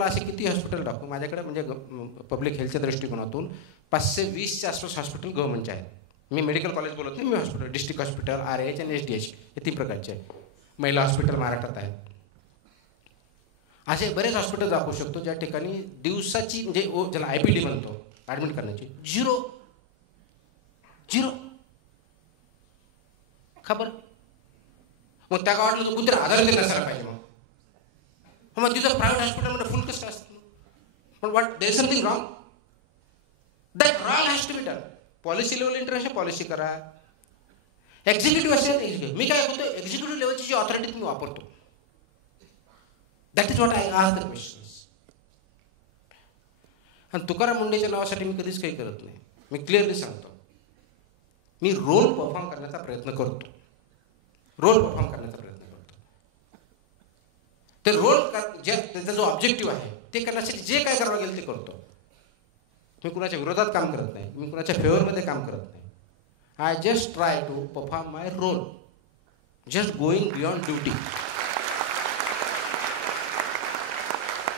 असे किती हॉस्पिटल दाखवू माझ्याकडे, म्हणजे पब्लिक हेल्थच्या दृष्टिकोनातून 520च्या आसपास हॉस्पिटल गव्हर्नमेंटचे आहेत. मी मेडिकल कॉलेज बोलत नाही, मी हॉस्पिटल, डिस्ट्रिक्ट हॉस्पिटल, RH आणि SDH हे 3 प्रकारचे आहेत. महिला हॉस्पिटल महाराष्ट्रात आहेत. असे बरेच हॉस्पिटल दाखवू शकतो ज्या ठिकाणी दिवसाची, म्हणजे ज्याला IPD म्हणतो, ॲडमिट करण्याची, झिरो खबर. मग त्या गावाला कोणतरी आधार दिला नसायला पाहिजे. मग तिथं प्रायव्हेट हॉस्पिटलमध्ये फुल कसं असतं. पण what, there is something wrong. That wrong has to be done. Policy level intervention policy करा. एक्झिक्युटिव्ह असेल, मी काय करतो, एक्झिक्युटिव्ह लेवलची जी ऑथॉरिटी मी वापरतो. That is what I ask the questions. आणि तुकाराम मुंडेच्या नावासाठी मी कधीच काही करत नाही. मी क्लिअरली सांगतो, मी रोल परफॉर्म करण्याचा प्रयत्न करतो. ते रोल त्याचा जो ऑब्जेक्टिव्ह आहे ते करण्यासाठी जे काय करावं लागेल ते करतो. मी कुणाच्या विरोधात काम करत नाही, मी कुणाच्या फेवरमध्ये काम करत नाही. I just try to perform my role, just going beyond duty.